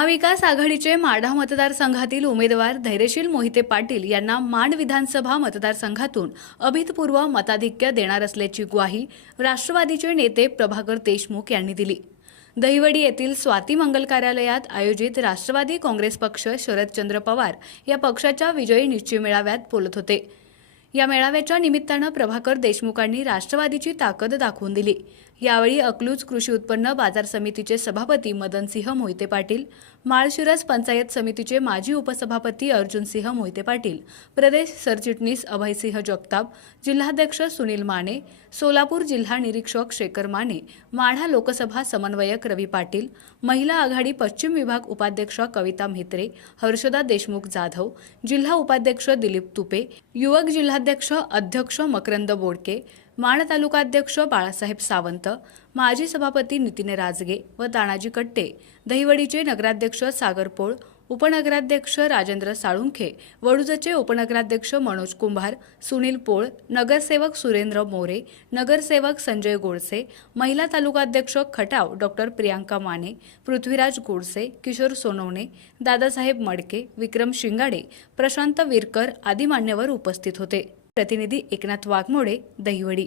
महाविकास आघाडीचे माढा मतदारसंघातील उमेदवार धैर्यशील मोहिते पाटील यांना माण विधानसभा मतदारसंघातून अभितपूर्व मताधिक्य देणार असल्याची ग्वाही राष्ट्रवादीचे नेते प्रभाकर देशमुख यांनी दिली. दहिवडी येथील स्वाती मंगल कार्यालयात आयोजित राष्ट्रवादी काँग्रेस पक्ष शरदचंद्र पवार या पक्षाच्या विजयी निश्चय मेळाव्यात बोलत होते. या मेळाव्याच्या निमित्तानं प्रभाकर देशमुखांनी राष्ट्रवादीची ताकद दाखवून दिली. यावेळी अकलूज कृषी उत्पन्न बाजार समितीचे सभापती मदनसिंह मोहिते पाटील माळशिरस पंचायत समितीचे माजी उपसभापती अर्जुनसिंह मोहिते पाटील प्रदेश सरचिटणीस अभयसिंह जगताप जिल्हाध्यक्ष सुनील माने सोलापूर जिल्हा निरीक्षक शेखर माने माढा लोकसभा समन्वयक रवी पाटील महिला आघाडी पश्चिम विभाग उपाध्यक्ष कविता म्हेत्रे हर्षदा देशमुख जाधव जिल्हा उपाध्यक्ष दिलीप तुपे युवक जिल्हाध्यक्ष अध्यक्ष मकरंद बोडके माण तालुकाध्यक्ष बाळासाहेब सावंत माजी सभापती नितीन राजगे व तानाजी कट्टे दहिवडीचे नगराध्यक्ष सागर पोळ उपनगराध्यक्ष राजेंद्र साळुंखे वडूजचे उपनगराध्यक्ष मनोज कुंभार सुनील पोळ नगरसेवक सुरेंद्र मोरे नगरसेवक संजय गोडसे महिला तालुकाध्यक्ष खटाव डॉक्टर प्रियांका माने पृथ्वीराज गोडसे किशोर सोनवणे दादासाहेब मडके विक्रम शिंगाडे प्रशांत विरकर आदी मान्यवर उपस्थित होते. प्रतिनिधी एकनाथ वाघमोडे दहिवडी.